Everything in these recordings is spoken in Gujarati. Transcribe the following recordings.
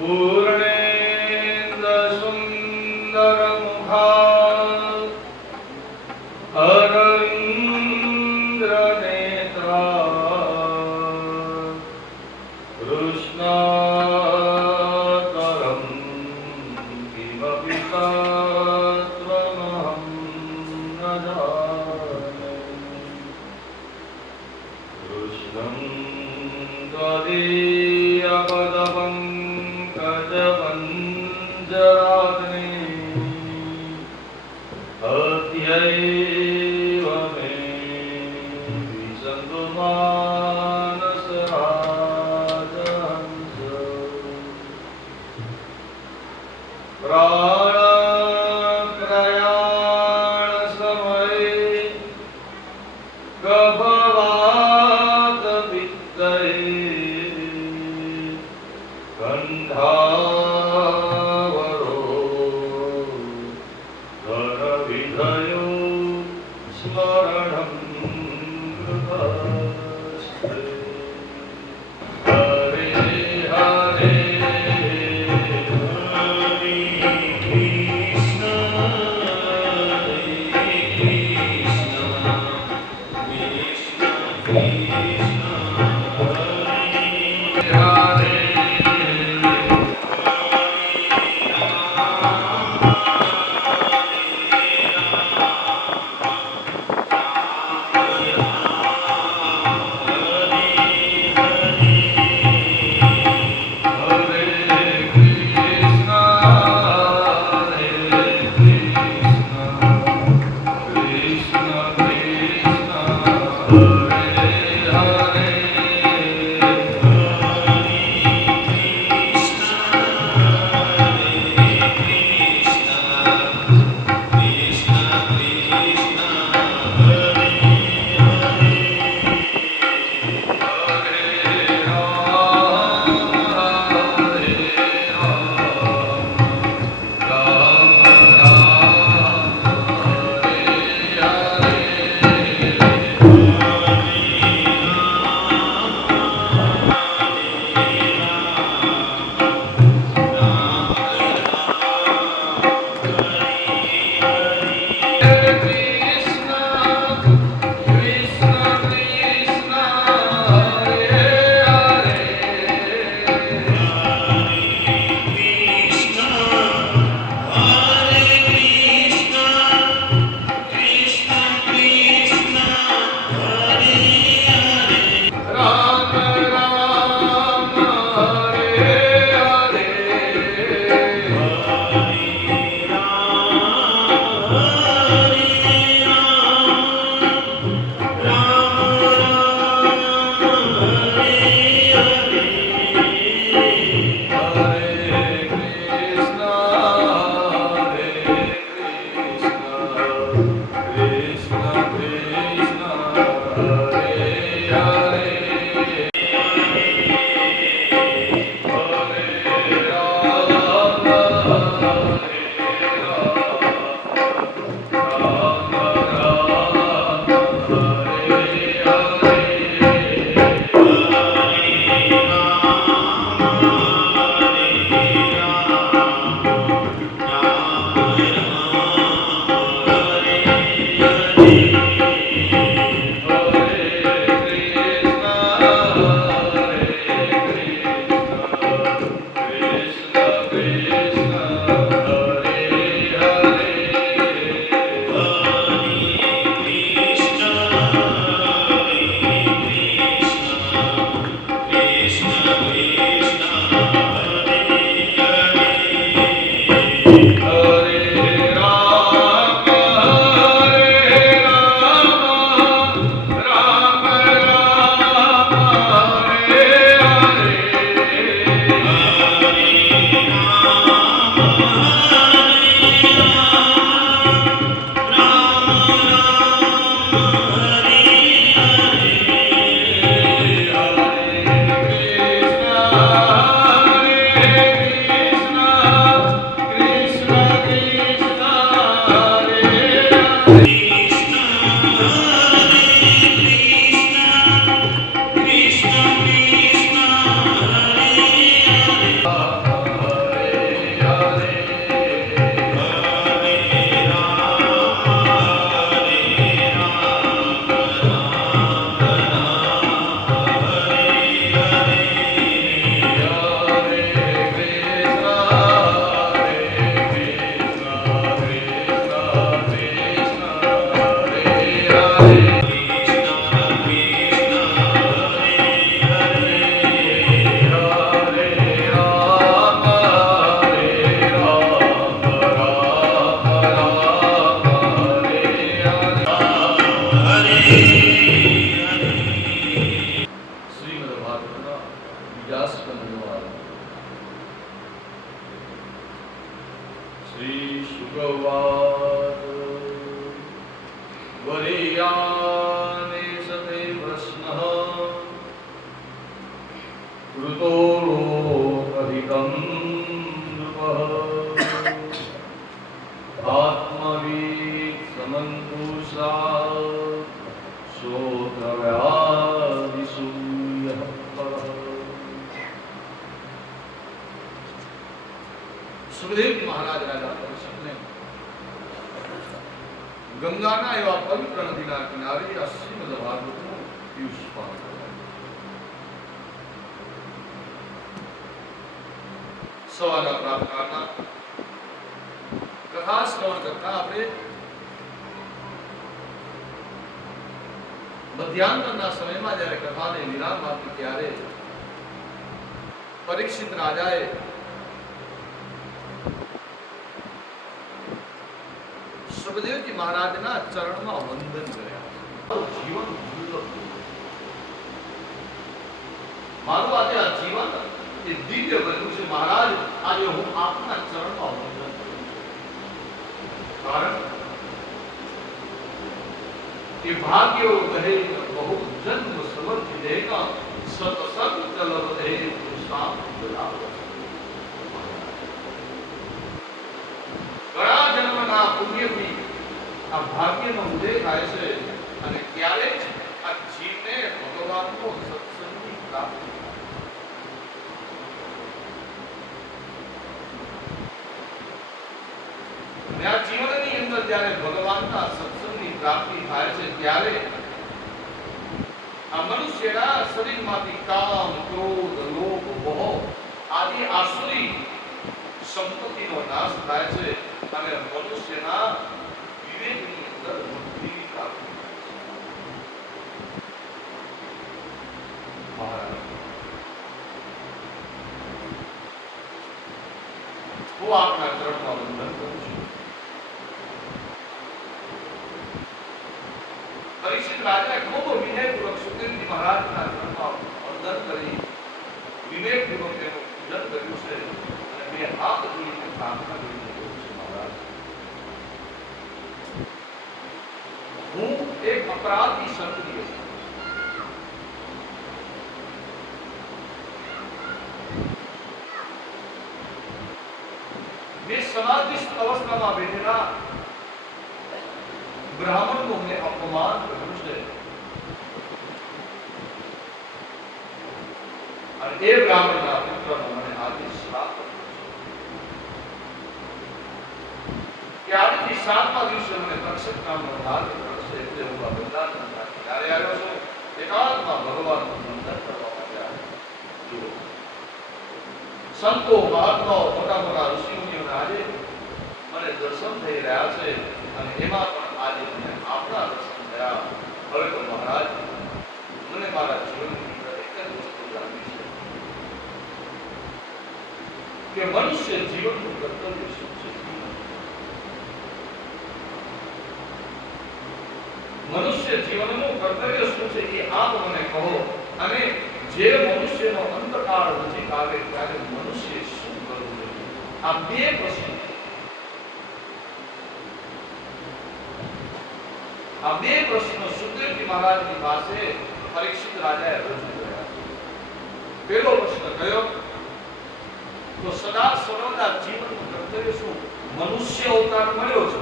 पूर्णेन्द्र सुंदर मुखा अरविंद्र नेत्रा कृष्णाकरं किमपि तत्त्वमहं न जाने कृष्णं त्वदीयपदपङ्कजपञ्जराग्ने अद्यैव मे विशन्तु मानसराजहंस प्राणप्रयाणसमये गभवातवित्तये गन्धावरो धरविधयो स्मरणं कृतस्ते हरे हरे हरे कृष्ण कृष्ण कृष्ण हरे અભ્યાસ કરવાનો શ્રી શુકવાદ વરિયાને સતે પ્રશ્ન કૃતો લોકહિતં નૃપઃ આત્મવિદ સમંતુષા શ્રોત્રવ્યાધિસૂયઃ પરઃ. સુખદેવ મહારાજ રાજા પરીક્ષિતને ગંગાના એવા પવિત્ર નદીના કિનારે આ શ્રીમદ ભાગવતનું પિયુષપાન કરાવ્યું. સવારના પ્રાર્થના કથા શ્રવણ કરતા આપણે મધ્યાહનના સમયમાં જ્યારે કથાને વિરામ આપી ત્યારે પરીક્ષિત રાજાએ સુખદેવજી મહારાજના ચરણમાં વંદન કર્યા. જીવન મારું આજે આ જીવન એ દિવ્ય બન્યું છે મહારાજ. આજે હું આપના ચરણમાં વંદન કરું છું. કારણ કે ભાગ્યો કહે બહુ જન્મ સમર્થિ દેગા સતસંગ ચલવ દે પુરુષામ બલાવ. ઘણા જન્મના પુણ્યથી આ ભાગ્યનો ઉદય થાય છે અને ક્યારેક આ જીવને ભગવાનનો સત્સંગની પ્રાપ્તિ. અને આ જીવનની અંદર જ્યારે ભગવાનના સત્સંગની પ્રાપ્તિ થાય છે ત્યારે આ મનુષ્યના શરીરમાંથી કામ, ક્રોધ, લોભ, મોહ આદિ આસુરી સંપત્તિનો નાશ થાય છે અને મનુષ્યના વિવેકની અંદર બુદ્ધિની પ્રાપ્તિ થાય છે. હું આપના ચરણમાં વંદન કરું છું. પરીક્ષિત રાજાએ ખૂબ વિનયપૂર્વક સુખદેવજી મહારાજના ચરણમાં વંદન કરી વિવેકપૂર્વક તેનું પૂજન કર્યું છે અને બે હાથ જોડીને પ્રાર્થના કરીને કહ્યું છે, મહારાજ હું એક અપરાધી ક્ષત્રિય છું. મેં સમાધિસ્થ અવસ્થામાં બેઠેલા બ્રાહ્મણનું મેં અપમાન કર્યું છે અને એ બ્રાહ્મણના પુત્રનો મને આજે શ્રાપ આપ્યો છે કે આજથી 7મા દિવસે મને તક્ષક નામનો નાગ મળશે. એટલે હું આ વૃંદાવનના કિનારે આવ્યો છું. એકાંતમાં ભગવાનનું વંદન કરવા માટે આવ્યો. જુઓ, સંતો, મહાત્માઓ, મોટા મોટા ઋષિમુનિઓના આજે મને દર્શન થઈ રહ્યા છે અને એમાં પણ આજે મને આપણા દર્શન થયા. હવે તો મહારાજ મને મારા જીવનની અંદર એક જ વસ્તુ લાગી છે કે મનુષ્ય જીવનનું કર્તવ્ય શું છે. મનુષ્ય જીવનનું કર્તવ્ય શું છે એ આપ મને કહો. અને જે મનુષ્યનો અંતકાળ નજીક આવે ત્યારે મનુષ્ય શું કરવું જોઈએ. આ બે પ્રશ્ન, આ બે પ્રશ્નો સુખદેવજી મહારાજની પાસે પરીક્ષિત રાજાએ રજૂ કર્યા. પહેલો પ્રશ્ન કયો તો સદા સર્વદા જીવનનું કર્તવ્ય શું. મનુષ્ય અવતાર મળ્યો છે.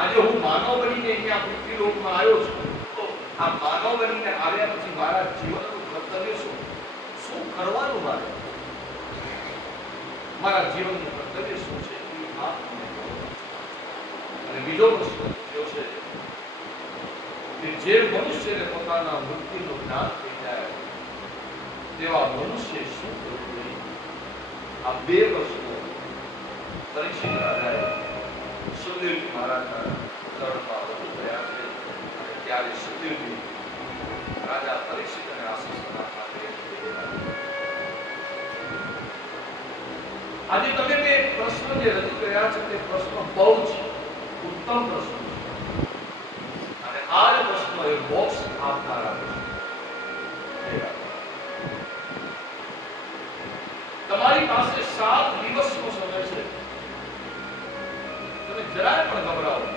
આજે હું માનવ બનીને અહીંયા પૃથ્વી લોકમાં આવ્યો છું. તો આ માનવ બનીને આવ્યા પછી મારા જીવનનું કર્તવ્ય શું, શું કરવાનું મારે, મારા જીવનનું કર્તવ્ય શું છે એ આપ મને કહો. અને બીજો પ્રશ્ન પૂછ્યો છે કે જે મનુષ્યને પોતાના મૃત્યુનું જ્ઞાન થઈ જાય તેવા મનુષ્ય શું કરવું જોઈએ. આ બે પ્રશ્નો પરીક્ષિત રાજાએ સુખદેવજી મહારાજના ચરણમાં રજૂ કર્યા છે. અને ત્યારે સુખદેવજી રાજા પરીક્ષિતને આશીર્વાદ આપવા. આજે તમે બે પ્રશ્નો જે રજૂ કર્યા છે તે પ્રશ્નો બહુ જ ઉત્તમ પ્રશ્નો છે અને આ જ પ્રશ્નો એ મોક્ષ આપનારા પ્રશ્નો. તમારી પાસે 7 દિવસનો સમય છે. તમે જરાય પણ ગભરાવો.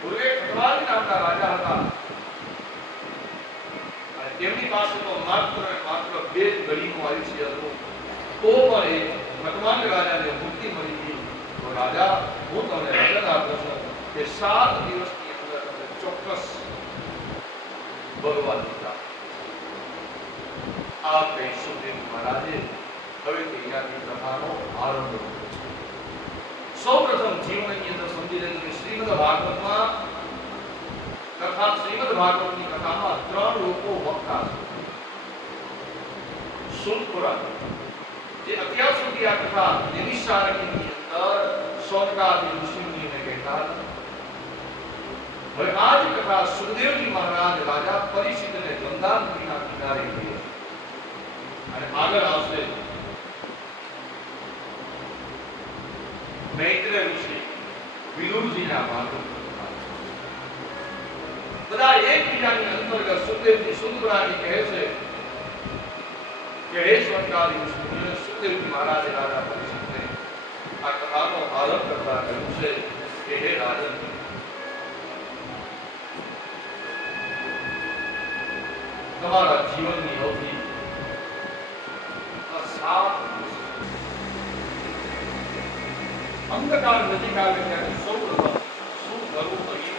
પૂર્વે ખટવાલી નામના રાજા હતા અને તેમની પાસે તો માત્ર 2 ઘડીનું આયુષ્ય હતું. તો પણ એ ખટવાલી રાજાને મુક્તિ મળી ગઈ. તો રાજા, હું તમને વચન આપું છું કે 7 દિવસની અંદર તમને ચોક્કસ ભગવાન દીધા. આ કઈ સુખદેવ મહારાજે હવે અહીંયાથી કથાનો આરંભ કર્યો. સૌપ્રથમ જીવનની અંદર સમજી લેજો કે શ્રીમદ ભાગવતમાં શ્રીમદ ભાગવતની કથામાં 3 લોકો વક્તા છે. શુદ્ધ પુરાણ જે અત્યાર સુધી આ કથા નિમિષારણ્યની અંદર શૌનકાદિ ઋષિમુનિને કહેતા હતા. હવે આ જ કથા સુખદેવજી મહારાજ રાજા પરીક્ષિતને ગંગાનદીના કિનારે કહી અને આગળ આવશે મૈત્રેય ઋષિ વિદુરજીના ભાગવત. બધા એકબીજાની અંતર્ગત સુખદેવજી શુદ્ધ પુરાણી કહે છે કે હે શૌનકાદિ ઋષિમુનિઓ, સુખદેવજી મહારાજે રાજા પરીક્ષિતને આ કથાનો આરંભ કરતા કહ્યું છે કે હે રાજન, તમારા જીવનની અવધિ 7 અંતકાળ નજીક આવે ત્યારે સૌપ્રથમ શું કરવું જોઈએ?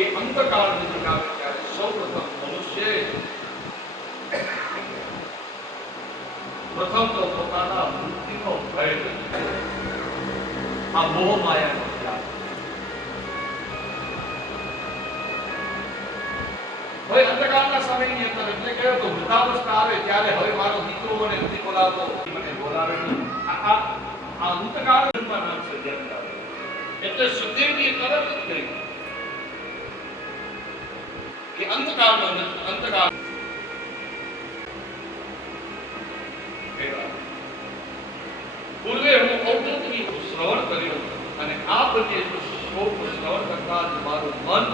એ અંતકાળ નજીક આવે ત્યારે સૌપ્રથમ મનુષ્ય પ્રથમ તો પોતાના મૃત્યુનો ભય કરે. આ મોહ માયાનો ત્યાગ. હવે અંતકાળના સમયની અંદર એટલે કહ્યું તો વૃદ્ધાવસ્થા આવે ત્યારે હવે મારો દીકરો મને નથી બોલાવતો, મને બોલાવે નહીં. આ અંતકાળમાં નામ સર્જાતા આવે. એટલે સુખદેવજીએ તરત જ કહ્યું કે અંતકાળ પૂર્વે હું અવધૂતની શ્રવણ કર્યું અને આ પ્રત્યે શ્લોક શ્રવણ કરતા જ મારું મન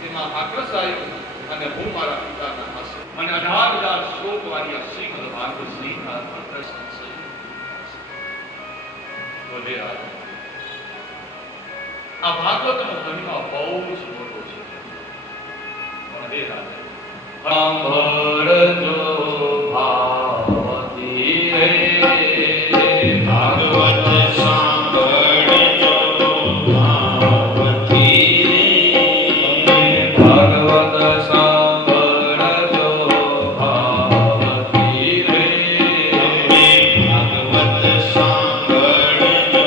તેમાં આકર્ષાયું અને હું મારા પિતાના પાસે અને 18,000 શ્લોક વાળી શ્રીમદ ભાગવત શ્રીના આકર્ષણ છે. વધે આ ભાગવતનો મહિમા બહુ જ મોટો છે. વધે સાંભળજો ભાવતી હે ભાગવત સાંભળજો ભાવતી રે ભાગવત સાંભળજો ભાવતી રે ભાગવત સાંભળજો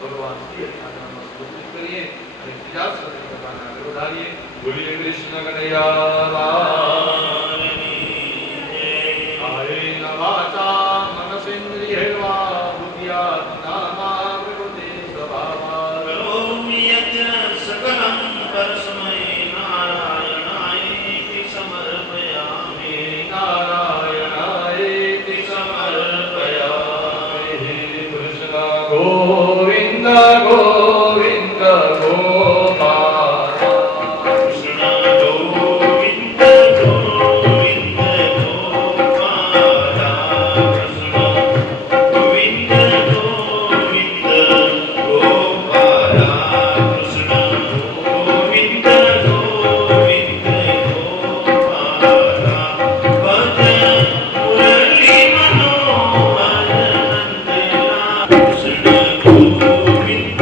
ભગવાન શ્રી હરિનામનો સ્તુતિ કરીએ અને બીજા સાથે ભગવાનના આગળ વધારીએ. બોલીએ કૃષ્ણ કનૈયા લાલ કી જય. કાયેન વાચા મનસેન્દ્રિયૈર્વા બુદ્ધ્યાત્મના પ્રકૃતિ સ્વભાવાत् કરોમિ યત્ સકલં પરસ્મૈ નારાયણાય સમર્પયામિ. નારાયણાયેતિ સમર્પયામિ. હે કૃષ્ણ ગોવિંદ ગોવિંદ ગોપાલ. કૃષ્ણ ગોવિંદ ગોવિંદ ગોપાલ. કૃષ્ણ ગોવિંદ ગોવિંદ ગોપાલ. કૃષ્ણ ગોવિંદ ગોવિંદ ગોપાલ. ભજ મુરલી મનોહર નંદલાલ. કૃષ્ણ ગોવિંદ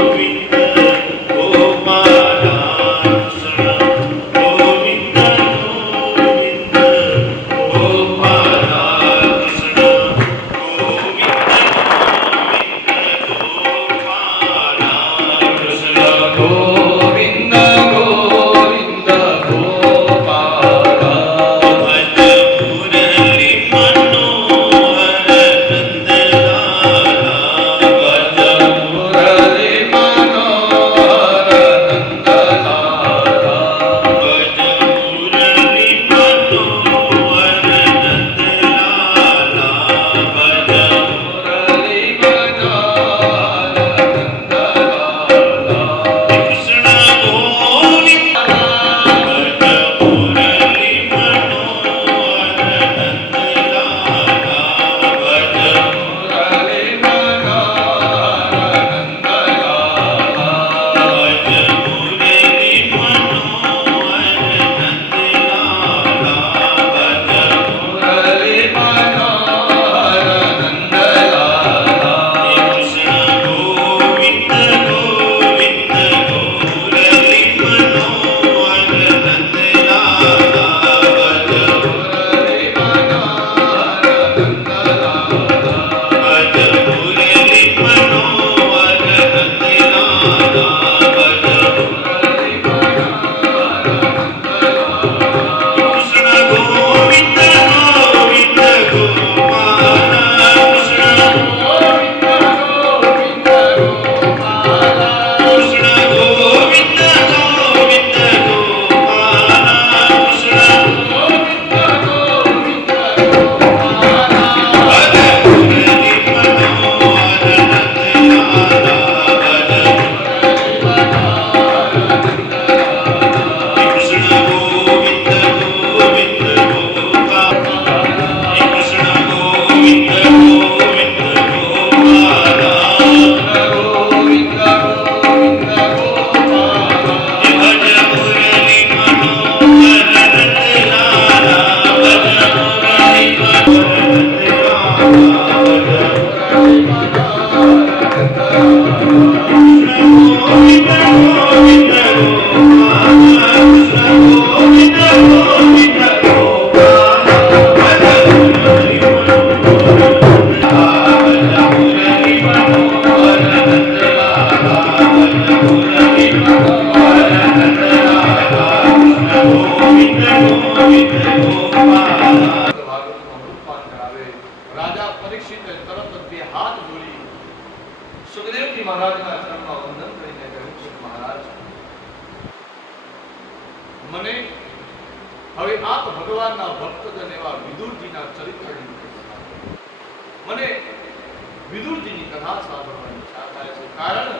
ગોવિંદ ગોપાલ. કૃષ્ણ ગોવિંદ ગોવિંદ ગોપાલ. કૃષ્ણ ગોવિંદ ગોવિંદ ગોપાલ. કૃષ્ણ સુખદેવજી મહારાજના ચરણમાં વંદન કરીને કહ્યું છે, મહારાજ મને હવે આપ ભગવાનના ભક્તજન એવા વિદુરજીના ચરિત્રની મને વિદુરજીની કથા સાંભળવાની ઈચ્છા થાય છે. કારણ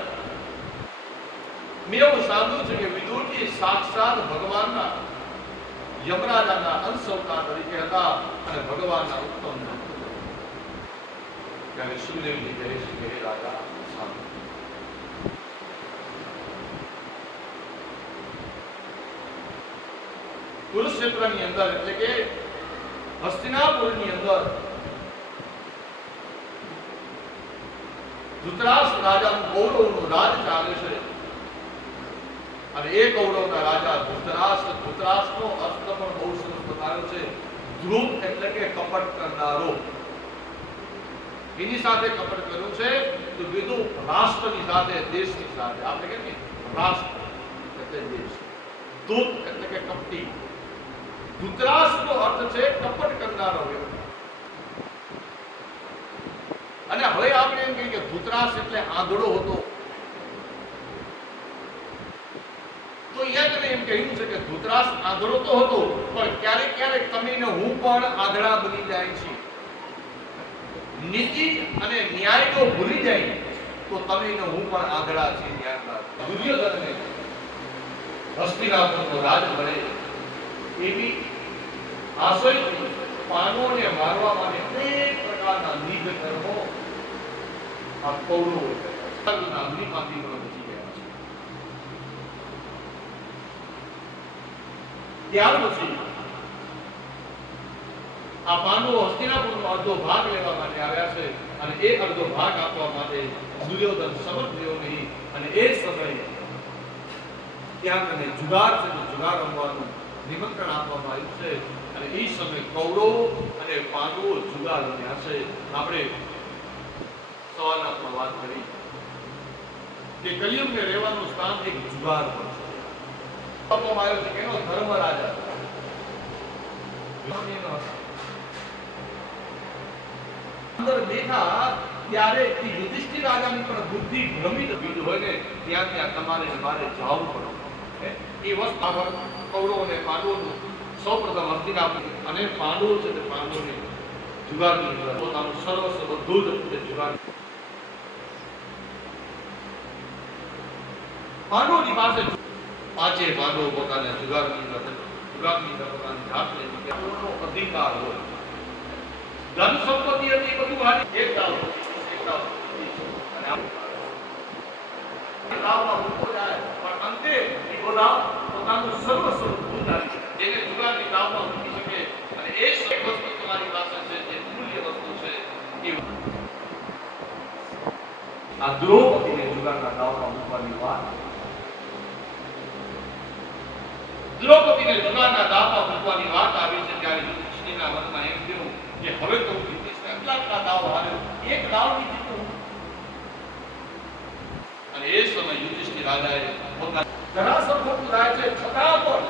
મેં એવું સાંભળ્યું છે કે વિદુરજી સાક્ષાત ભગવાનના યમરાજાના અંશ અવતાર તરીકે હતા અને ભગવાનના ઉત્તમ ભક્ત. ત્યારે સુખદેવજી કહે છે કે હે રાજા સાંભળો. કુરુક્ષેત્રની અંદર એટલે કે હસ્તિનાપુરની અંદર ધૃતરાષ્ટ્ર રાજાનું કૌરવનું રાજ ચાલે છે અને એ કૌરવના રાજા ધૃતરાષ્ટ્રનો અર્થ પણ બહુ સરસ બતાવ્યો છે. ધ્રુવ એટલે કે કપટ કરનારો. એની સાથે કપટ કર્યું છે તો વિદુ રાષ્ટ્રની સાથે દેશની સાથે આપણે કેમ કે રાષ્ટ્ર એટલે દેશ, દૂત એટલે કે કપટી, ધૃતરાષ્ટ્રનો અર્થ છે કપટ કરનારો વ્યક્તિ. અને હવે આપણે એમ કહીએ કે ધૃતરાષ્ટ્ર એટલે આંધળો હતો, તો અહીંયા એમ કહ્યું છે કે ધૃતરાષ્ટ્ર આંધળો તો હતો, પણ ક્યારેક ક્યારેક તમે ને હું પણ આંધળા બની જાય છે. નીતિ અને ન્યાયનો ભૂલી જાય તો તમે ને હું પણ આંધળા છીએ. ધ્યાન રાખો. દુર્યોધનને હસ્તિનાપુરનો રાજ મળે એવી આશયથી પાંડવોને મારવા માટે અનેક પ્રકારના નિજ કર્મો આ કૌરવો નામની આંદોલન રચી ગયા છે. ત્યાર પછી આ પાંડવો હસ્તિનાપુરનો અડધો ભાગ લેવા માટે આવ્યા છે અને એ અડધો ભાગ આપવા માટે દુર્યોધન સમર્થ થયો નહીં. અને એ સમયે ત્યાં તેને જુગાર છે તો જુગાર રમવાનું નિમંત્રણ આપવામાં આવ્યું છે. અને એ સમયે કૌરવો અને પાંડવો જુગાર રમ્યા છે. આપણે સવારમાં વાત કરી કે કલિયુગને રહેવાનું સ્થાન એક જુગાર પર છે. આપવામાં આવ્યો છે કે એનો ધર્મ રાજા અંદર બેઠા ત્યારે યુધિષ્ઠિર રાજાની પણ બુદ્ધિ ભ્રમિત બીજું હોય ને ત્યાં તમારે મારે જવું પડે. એ વસ્તુ કૌરવો અને પાંડવોનું સૌપ્રથમ હસ્તિનાપુર અને પાંડવો છે તે પાંડવોને જુગારની પોતાનું સર્વસ્વ બધું જ જુગાર. પાંડવોની પાસે પાંચે પાંડવો પોતાના જુગારની પોતાની જાતને અધિકાર હોય. ધન સંપત્તિ હતી બધું હારી એક દાવ દાવમાં મૂકો જાય પણ અંતે એ બધા પોતાનું સર્વસ્વ ભૂલાવી એને જુગારની દાવમાં મૂકી શકે. અને એ વસ્તુ તમારી પાસે છે જે મૂલ્ય વસ્તુ છે એ આ દ્રૌપદીને જુગારના દાવમાં મૂકવાની વાત. દ્રૌપદીને જુગારના દાવમાં મૂકવાની વાત આવી છે ત્યારે યુધિષ્ઠિરના મનમાં એમ થયું કે હવે તો હું જીતીશ. કેટલાકના દાવ હાર્યો, એક દાવ ની જીતું. અને એ સમય યુધિષ્ઠિર રાજાએ પોતાના જરાસંધ ખોટું થાય છે છતાં પણ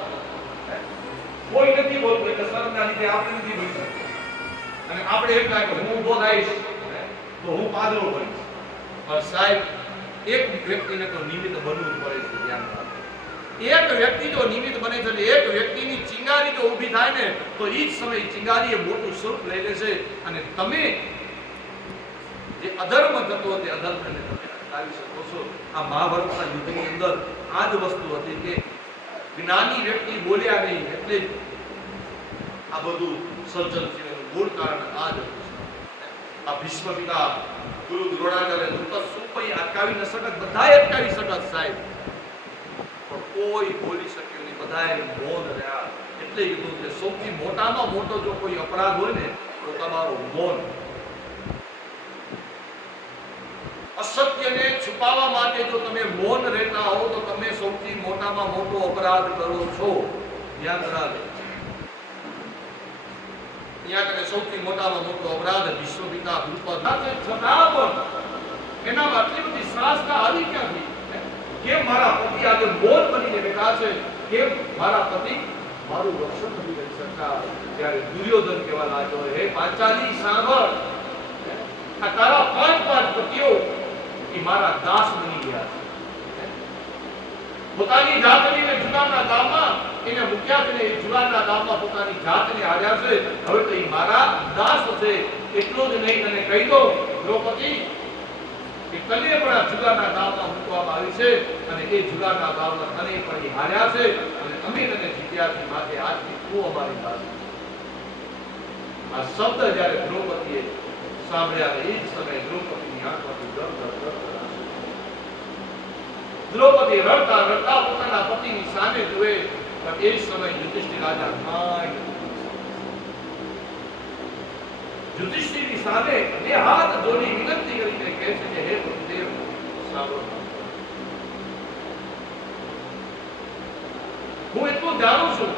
કોઈ નથી બોલતું એટલે શરમના લીધે આપણે નથી બોલી શકતા. અને આપણે એમ થાય કે હું ઊભો થઈશ તો હું પાદરો બનીશ. પણ સાહેબ એક વ્યક્તિને તો નિમિત્ત બનવું જ પડે છે. ધ્યાન રાખો. એક વ્યક્તિ જો નિમિત્ત બને છે એટલે એક વ્યક્તિની ચિંગારી જો ઊભી થાય ને તો એ જ સમયે ચિંગારી એ મોટું સ્વરૂપ લઈ લે છે. અને તમે જે અધર્મ થતો તે અધર્મને તમે અટકાવી શકો છો. આ મહાભારતના યુદ્ધની અંદર આ જ વસ્તુ હતી કે જ્ઞાની વ્યક્તિ બોલ્યા નહીં એટલે આ બધું સર્જન થયું. મૂળ કારણ આ જ હતું. આ ભીષ્મ પિતા ગુરુ દ્રોણાચાર્ય દુષ્ટ સુપઈ અટકાવી ન શકત, બધાએ અટકાવી શકત સાહેબ, પણ કોઈ બોલી શક્યું નહીં. બધાએ મૌન રહ્યા. એટલે કીધું કે સૌથી મોટામાં મોટો જો કોઈ અપરાધ હોય ને તો તમારો મૌન. અસત્યને છુપાવવા માટે જો તમે મૌન રહેતા હો તો તમે સૌથી મોટામાં મોટો અપરાધ કરો છો. યાદ રાખજો. ત્યાં કરે સૌથી મોટામાં મોટો અપરાધ વિશ્વ પિતા દ્રુપદ છતાં પણ એનામાં આટલી બધી શ્રાસ્તા આવી ક્યાંથી? કેમ મારા પતિ આજે મૌન બનીને બેઠા છે? કેમ મારા પતિ મારું રક્ષણ નથી કરી શકતા? ત્યારે દુર્યોધન કહેવા લાગ્યો, હે પાંચાલી સાંભળ, આ તારા પાંચ પતિઓ એ મારા દાસ બની ગયા છે. પોતાની જાતને જુગારના દાવમાં એને મૂક્યા છે ને એ જુગારના દાવમાં પોતાની જાતને હાર્યા છે. હવે તો એ મારા દાસ છે. એટલું જ નહીં અને કહી દો દ્રૌપદી કે તને પણ આ જુગારના દાવમાં મૂકવામાં આવી છે અને એ જુગારના દાવમાં તને પણ એ હાર્યા છે અને અમે તને જીત્યા છે. માટે આજથી તું અમારી દાસ. આ શબ્દ જ્યારે દ્રૌપદીએ સાંભળ્યા એ જ સમયે દ્રૌપદીની આંખમાંથી દ્રૌપદી રડતા રડતા પોતાના પતિની સામે જુએ. પણ એ સમય યુધિષ્ઠિર રાજા કાંઈ યુધિષ્ઠિરની સામે બે હાથ જોડી વિનંતી કરીને કહે છે કે હે પતિદેવ સાંભળો, હું એટલું જાણું છું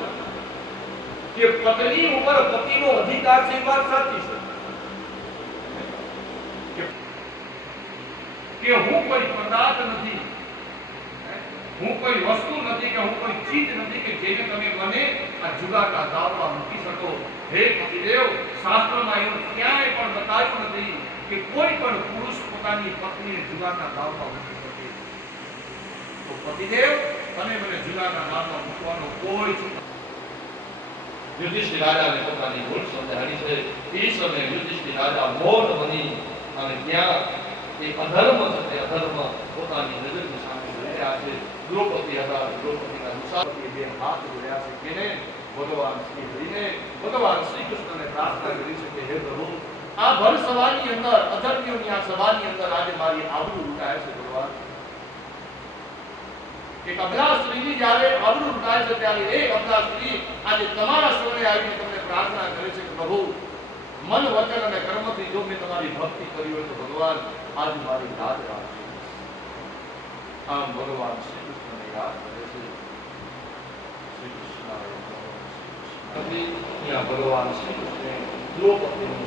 કે પત્ની ઉપર પતિનો અધિકાર છે. એ વાત સાચી છે. કોઈ પદાર્થ નથી, હું કોઈ વસ્તુ નથી, કે હું કોઈ ચીજ નથી કે જેને તમે મને આ જુગારના દાવમાં મૂકી શકો. હે પતિદેવ, શાસ્ત્રમાં એવું ક્યાંય પણ બતાવ્યું નથી કે કોઈ પણ પુરુષ પોતાની પત્નીને જુગારના દાવમાં મૂકી શકે. તો પતિદેવ, તમે મને જુગારના દાવમાં મૂકવાનો કોઈ યુધિષ્ઠિર રાજાને પોતાની ભૂલ સમજાવી છે. એ સમયે યુધિષ્ઠિર રાજા મૌન બની અને ત્યાં એ અધર્મ છે, અધર્મ પોતાની નજરની સામે જોઈ રહ્યા છે. દ્રૌપદી હતા, દ્રૌપદીના મુસાફરી બે હાથ જોડ્યા છે. કેને? ભગવાન શ્રી હરિને, ભગવાન શ્રી કૃષ્ણને પ્રાર્થના કરી છે કે હે પ્રભુ, આ ભર સભાની અંદર, અધર્મીઓની આ સભાની અંદર આજે મારી આબરૂ લૂંટાય છે. ભગવાન, એક અબલા સ્ત્રીની જ્યારે આબરૂ લૂંટાય છે, ત્યારે એક અબલા સ્ત્રી આજે તમારા શરણે આવીને તમને પ્રાર્થના કરે છે કે પ્રભુ, મન, વચન અને કર્મથી જો મેં તમારી ભક્તિ કરી હોય તો ભગવાન આજ મારી યાદ રાખજો. આમ ભગવાન શ્રી કૃષ્ણને યાદ કરે છે. શ્રી કૃષ્ણ ભગવાન શ્રી કૃષ્ણે દ્રૌપદીનું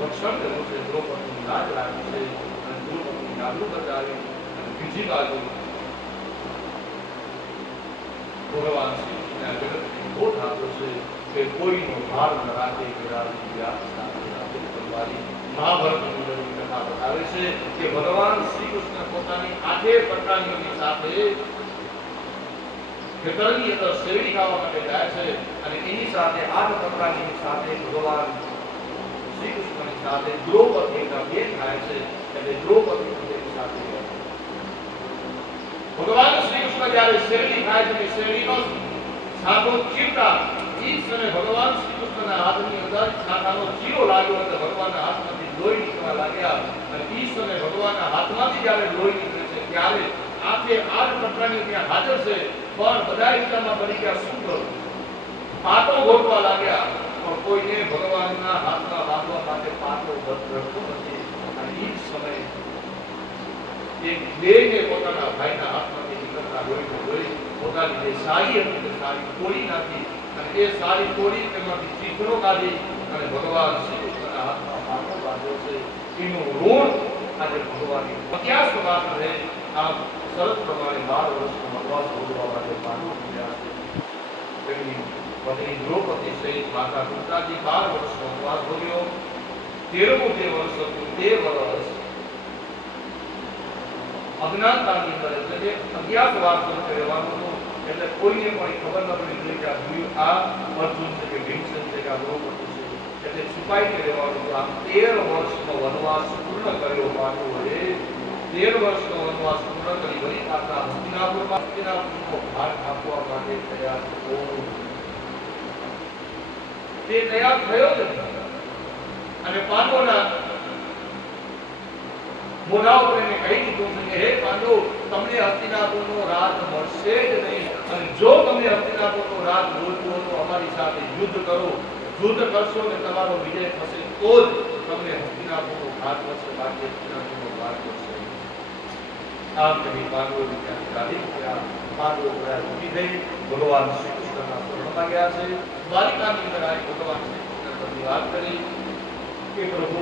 રક્ષણ કર્યું છે, દ્રૌપદીની લાજ રાખી છે અને દ્રૌપદીની આબરૂ બચાવી. અને બીજી બાજુ ભગવાન શ્રી કૃષ્ણના જગતની બોધ આપ્યો છે કે કોઈનો ભાર ન રાખે, મહાભારતની કથા બતાવે છે કે ભગવાન શ્રી કૃષ્ણ પોતાની 8 પ્રકારની સાથે ખેતરની અંદર શેરડી ખાવા માટે જાય છે અને એની સાથે 8 પ્રકારની સાથે ભગવાન શ્રી કૃષ્ણની સાથે દ્રૌપદીના ભેટ થાય છે. એટલે દ્રૌપદી સાથે ભગવાન શ્રી કૃષ્ણ જ્યારે શેરડી ખાય છે, શેરડીનો સાતો ચીરતા એ સમયે ભગવાન શ્રી કૃષ્ણના હાથની અંદર છાતાનો ચીરો લાગ્યો એટલે ભગવાનના હાથમાંથી લોહી નીકળવા લાગ્યા. અને એ સમયે ભગવાનના હાથમાંથી જ્યારે લોહી નીકળે છે ત્યારે 8 પ્રકારની ત્યાં હાજર છે, પણ બધા એકતામાં બની ગયા. શું કરું? પાટો ગોતવા લાગ્યા, પણ કોઈને ભગવાનના હાથમાં બાંધવા માટે પાટો રખતો નથી. અને એ સમયે એક બેને પોતાના ભાઈના હાથમાંથી નીકળતા લોહી પોતાની જે સાડી હતી તે સાડી તોડી નાખી અને એ સાડી તોડી તેમાંથી ચીથડો કાઢી અને ભગવાન શ્રી કૃષ્ણના હાથમાં પાટો બાંધ્યો છે. એનું ઋણ આજે ભગવાનની પ્રત્યાશ વાત રહે. આમ શરત પ્રમાણે 12 વર્ષનો વનવાસ ભોગવવા માટે પાંડવો નીકળ્યા છે. તેમની પત્ની દ્રૌપદી સહિત માતા કુંતી 12 વર્ષનો વનવાસ ભોગવ્યો. 13મું જે વર્ષ હતું તે વર્ષ અજ્ઞાનતાની અંદર, એટલે જે અજ્ઞાતવાસ તરીકે રહેવાનું હતું. એટલે કોઈને પણ ખબર ન પડી કે આ અર્જુન છે કે ભીમસેન છે કે આ દ્રૌપદી છે. એટલે છુપાઈને રહેવાનું હતું. આમ 13 વર્ષનો વનવાસ પૂર્ણ કર્યો પાંડવોએ. 13 વર્ષનો વનવાસ પૂર્ણ કરી વળી પાછા હસ્તિનાપુરનો ભાગ આપવા માટે તૈયાર થયો. તે તૈયાર થયો જ અને પાંડવોના મોઢા ઉપર એને કહી દીધું છે કે હે પાંડવો, તમને હસ્તિનાપુરનો રાજ મળશે જ નહીં. અને જો તમને હસ્તિનાપુરનો રાજ જોઈતું હોય તો અમારી સાથે યુદ્ધ કરો. યુદ્ધ કરશો ને તમારો વિજય થશે તો જ તમને હસ્તિનાપુરનો ભાગ મળશે, બાકી હસ્તિનાપુરનો ભાગ મળશે. આમ કહી પાંડવોને ત્યાંથી કાઢી મૂક્યા. પાંડવો ગયા ઉભી થઈ ભગવાન શ્રી કૃષ્ણના શરણમાં ગયા છે. દ્વારિકાની અંદર આવી ભગવાન શ્રી કૃષ્ણ પરની વાત કરી કે પ્રભુ,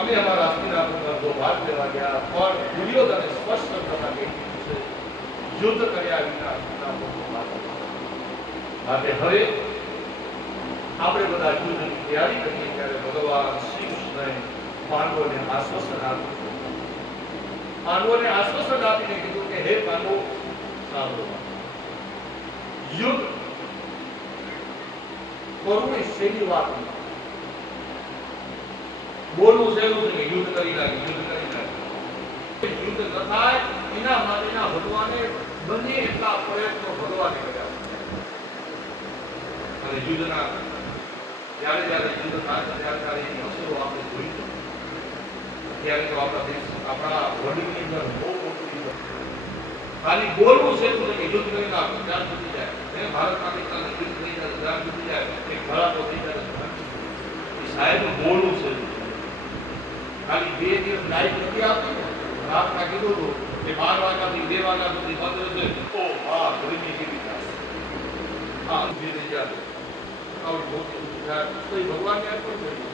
અમે અમારા હસ્તિનાપુરનો અડધો ભાગ લેવા ગયા, પણ દુર્યોધને સ્પષ્ટ કરતા કહી દીધું છે યુદ્ધ કર્યા વિના હસ્તિનાપુરનો ભાગ માટે હવે આપણે બધા યુદ્ધની તૈયારી કરીએ. ત્યારે ભગવાન શ્રી કૃષ્ણએ પાંડવોને આશ્વાસન આપ્યું. પાંડવોને આશ્વાસન આપીને કીધું કે હે પાંડવો, સાંભળો, યુદ્ધ કરવું એ સહેલી વાત નથી. બોલવું સહેલું છે કે યુદ્ધ કરી નાખે, યુદ્ધ કરી નાખે. યુદ્ધ ન થાય એના માટેના ભગવાને બંને એટલા પ્રયત્નો ભગવાને કર્યા. અને યુદ્ધના જ્યારે જ્યારે યુદ્ધ થાય ત્યારે ત્યારે એની અસરો આપણે જોઈ છે. ત્યારે તો આપણા દેશ, આપણા વર્લ્ડની અંદર બહુ મોટી ખાલી બોલવું સહેલું છે કે યુદ્ધ કરી નાખો, જ્યાં સુધી જાય. ભારત પાકિસ્તાન યુદ્ધ થઈ જાય, જ્યાં સુધી જાય એક ખરાબ થઈ જાય. સાહેબ બોલવું સહેલું ખાલી 2 દિવસ લાઈટ નથી આવતી. રાતના કીધું હતું કે 12 વાગ્યાથી 2 વાગ્યા સુધી બંધ છે. ઓ હા, ગરમી કેવી થાય. હા, ઉભી થઈ જાય. તો ભગવાનને અર્પણ કર્યું.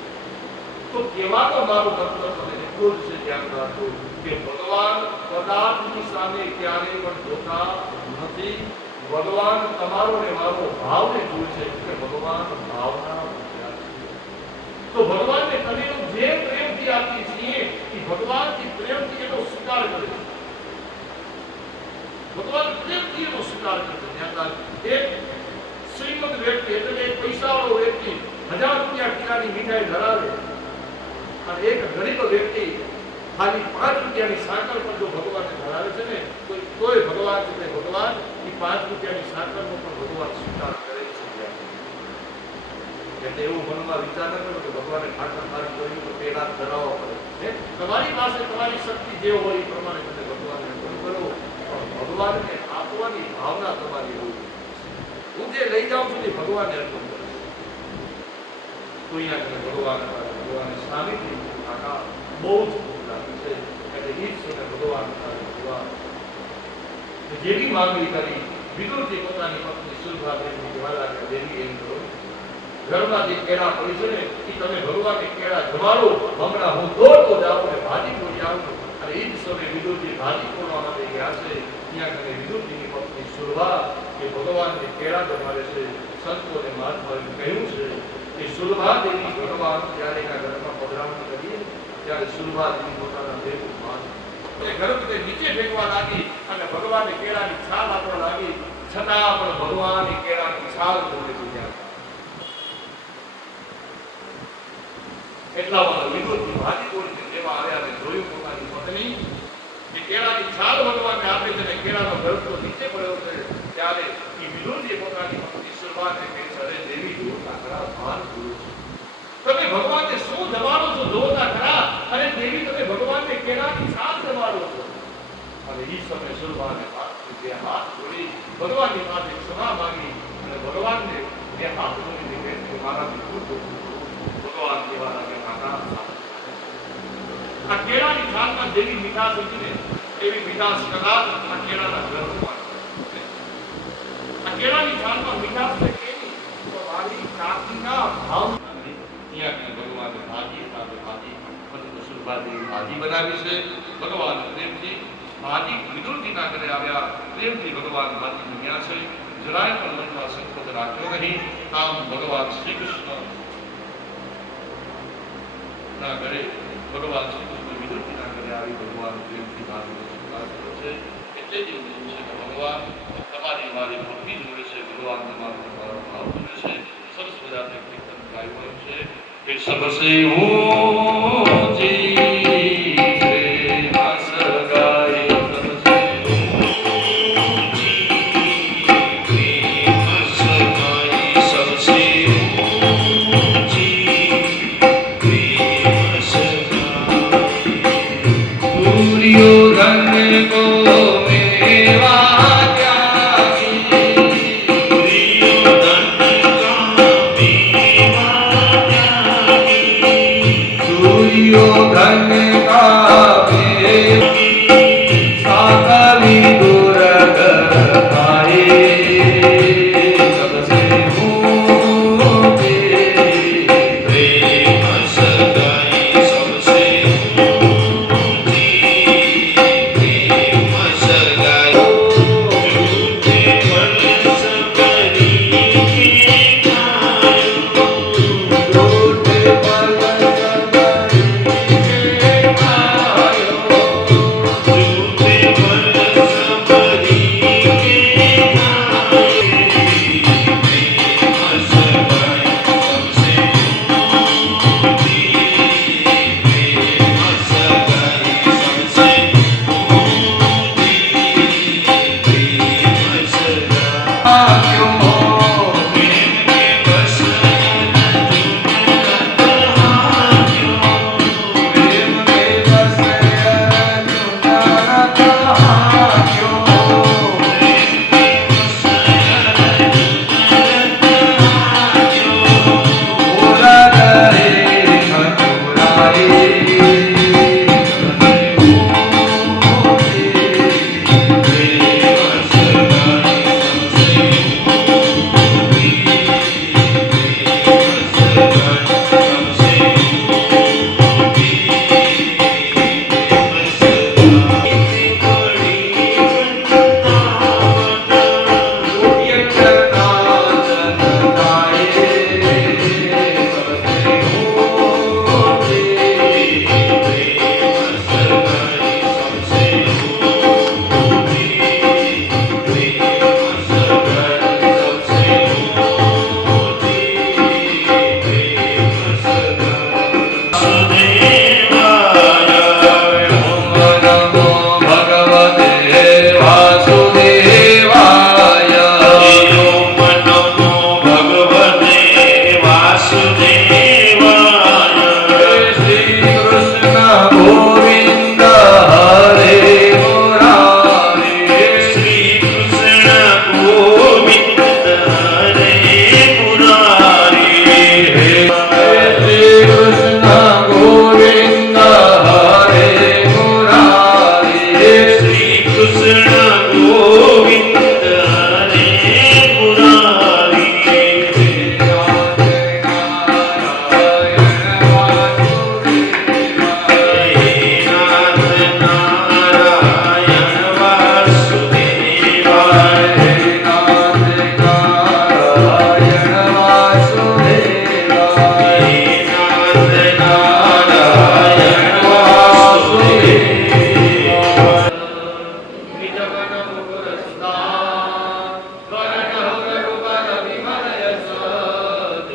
તો કહેવાનો મારો મતલબ તમે એટલું જ છે ધ્યાન રાખો કે ભગવાન પદાર્થની સામે ક્યારેય પણ જોતા નથી. ભગવાન તમારો ને મારો ભાવને જુએ છે કે ભગવાન ભાવના વિચાર છે. તો ભગવાનને કરેલું જે પ્રેમથી આપીએ છીએ એ ભગવાનથી પ્રેમથી એનો સ્વીકાર કરે છે. ભગવાન પ્રેમથી એનો સ્વીકાર કરે છે. ધ્યાન રાખજો. એક શ્રીમંત વ્યક્તિ એટલે એક પૈસાવાળો વ્યક્તિ 1000 રૂપિયા કિલાની મીઠાઈ ધરાવે અને એક ગરીબ વ્યક્તિ ખાલી 5 રૂપિયાની સાકર પણ જો ભગવાનને ધરાવે છે ને તો કોઈ ભગવાન છે ભગવાન એ 5 રૂપિયાની સાકરનો પણ ભગવાન સ્વીકાર કરે છે. એટલે એવું મનમાં વિચાર ન કરો કે ભગવાને ખાટા મારી કર્યું તો પેલા ધરાવવા પડે. તમારી પાસે તમારી શક્તિ જે હોય એ પ્રમાણે તમે ભગવાનને અર્પણ કરો. ભગવાનને આપવાની ભાવના તમારી હોવી. હું જે લઈ જાઉં છું એ ભગવાનને અર્પણ કરું. તો અહીંયા તમે ભગવાન સામેથી આકા બહુ જ લાગે છે. એટલે ઈશ્વરને ભગવાન જેવી માંગણી કરી વિદુરજી પોતાની પત્ની સુરભાદેવી દ્વારા કે દેવી એમ કરો ઘરમાં જે કેળા પડી છે ને એ તમે ભગવાનને કેળા જમાડો. હમણાં હું દોડતો જાઉં અને ભાજી તોડી આવું. અને એ જ સમયે વિદુરજી ભાજી તોડવા માટે ગયા છે. ત્યાં કને વિદુરજીની પત્ની સુરભા કે ભગવાનને કેળા જમાડે છે. સંતોને મહાત્માએ કહ્યું છે કે સુરભા દેવી ભગવાન જ્યારે એના ઘરમાં પધરામણી કરીએ ત્યારે સુરભા દેવી પોતાના દેવું માન ગર્ભને નીચે ફેંકવા લાગી અને ભગવાનને કેળાની છાલ આપવા લાગી. છતાં પણ ભગવાનની કેળાની છાલ તોડી દીધી. એટલામાં વિદુરજી ભાજી તોડીને દેવા આવ્યા અને જોયું પોતાની પત્ની કે કેળાની છાલ ભગવાનને આપે છે અને કેળાનો ગર્ભ તો નીચે પડ્યો છે. ત્યારે એ વિદુરજી પોતાની પત્ની સુરભાને કહે છે અરે દેવી જોતા ખરા ભાન ગુરુ તમે ભગવાનને શું જમાડો છો જોતા ખરા. અને દેવી તમે ભગવાનને કેળાની છાલ જમાડો છો. અને એ સમયે સુરભાને હાથ જોડી ભગવાનની પાસે ક્ષમા માંગી અને ભગવાનને બે હાથ જોડીને કહે છે મારા વિકૃત ભગવાન જેવા લાગે કાકા. આ કેળાની છાલમાં જેવી મીઠાશ હતી ને એવી મીઠાશ કદાચ આ કેળાના ગર્ભમાં. આ કેળાની છાલમાં મીઠાશ છે કેવી તો મારી કાકીના ભાવ અહીંયા ભગવાને ભાજી સાથે ભાજી સુરભાદેવી ભાજી બનાવી છે. ભગવાન પ્રેમથી ભાજી વિદુરજીના ઘરે આવ્યા. પ્રેમથી ભગવાન ભાજી જમ્યા છે. જરાય પણ મનમાં સંકોચ રાખ્યો નહીં. આમ ભગવાન શ્રી કૃષ્ણ ના ઘરે ભગવાન શ્રી કૃષ્ણ વિદુરજીના ઘરે આવી ભગવાન પ્રેમથી ભાજીનો સ્વીકાર કર્યો છે. એટલે જ એવું છે કે ભગવાન તમારી મારી ભક્તિ જોડે છે. ભગવાન તમારો ભાવ જોડે છે. સરસ મજાનું કીર્તન ગાયું છે કે સબસે ઊંચી you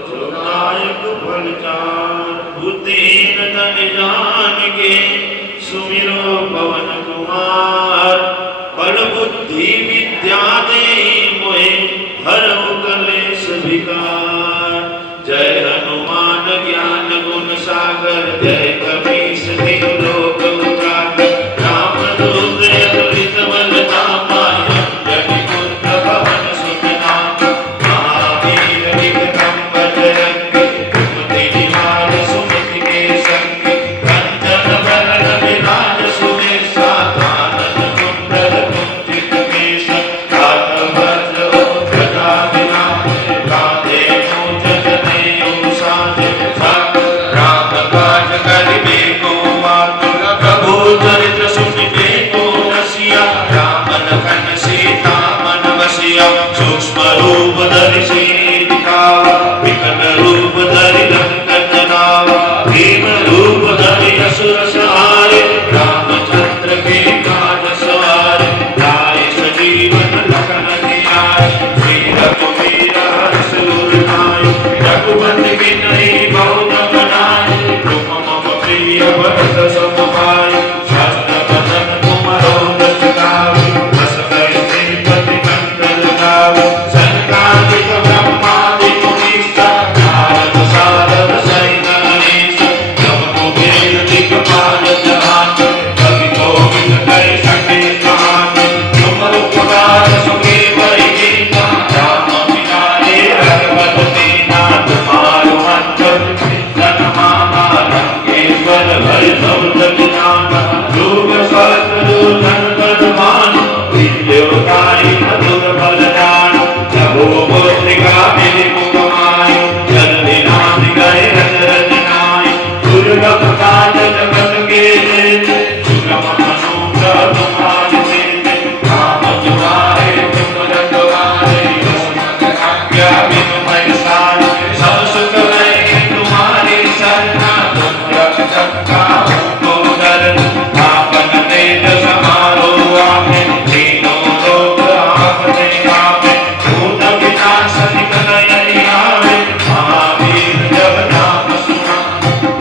जोदायक फलचार बुद्धिहीन तन जान के सुमिरो पवन कुमार बल बुद्धि विद्या दे मोहे हरहु कलेश विकार जय हनुमान ज्ञान गुण सागर जय कपीस तिहु लोक उजागर रामदूत अतुलित बल धामा अंजनी पुत्र पवन सुत नामा महावीर विक्रम बजरंगी कुमति निहार सुमति के संगी कंचन बरन विराज सुबेसा कानन कुंडल कुंचित केश हाथ वज्र ध्वजा विराज कांधे मूंज जनेऊ साजे राम काज करिबे को आतुर प्रभु चरित्र सुनिबे को रसिया राम लखन सीता मन बसिया सूक्ष्म रूप धरि सिर दिखावा विकट रूप धरि लंक जनावा भीम रूप धरि असुर सहारे रामचंद्र के काज सवारे लाए सजीवन लखन जियाए श्री रघुवीर हर्ष उर लाए रघुपति की नहीं बहुत बनाए रूप मम प्रिय भरत सम भाई शास्त्र बदन कुमरो दस गावे बस गए श्रीपति कंदल गावे सनकादिक ब्रह्मादिक मुनीसा नारद सारद सहित गणेश जब कुबेर दिक्पाल जहान कवि कोविद कहि सके कहान तुम उपकार सुखे बहि कीना राम मिलाए रघुपति दीना तुम्हारो अंतर जन मामा लंकेश्वर भय सब जग जाना योग सहस्र धन बलवान विद्योताई मधुर बल जान जबो मोत्रिका मिलि मुखमाय जल्दी नाम गए रज रजनाय दुर्लभ काज जगत के जेते सुगम अनुग्रह तुम्हारे तेते राम दुआरे तुम रखवारे रसमत आज्ञा बिनु पैसारे सब सुख है तुम्हारी शरणा तुम रक्षक काहू को डरना आपन तेज समारो आपे तीनों लोक आपने आपे भूत विनाश निकल नहीं आवे महावीर जब नाम सुना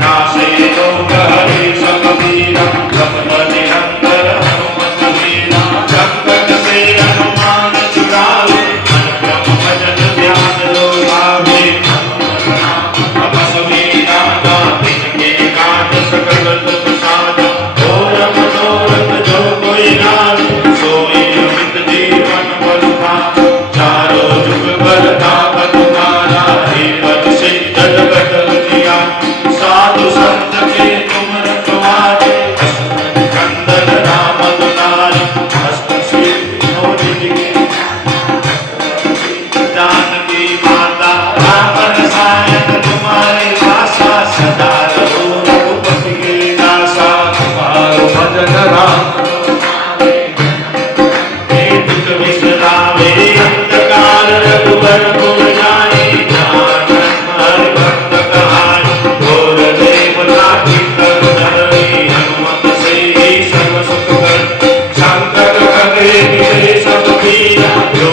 नासे रोग हरे सब पीरा जपत निरंतर हनुमत वीरा संकट से हनुमान छुड़ावे मन क्रम भजन ध्यान लो लावे हनुमत नाम तपस्वीरा नाथ के काज सकल तुम साजा और मनोरथ जो कोई लावे सोई अमित जीवन बल पावे चारों जुग बल धाम तुम्हारा हे पद सिद्ध जगत उजिया साधु संत के तुम रखवारे असुर कंदन राम दुलारे हस्त सिद्धि मोहि के जानकी माता राम रसायन तुम्हारे आशा सदा रहो रघुपति के दासा तुम्हारो भजन राम दुख विसरावे अंधकार रघुबर पुर जाए ज्ञान हरि भक्त कहानी घोर देवता की कर धरणी हनुमत से ही सर्व सुख कर संकट हरे मिटे सब पीरा जो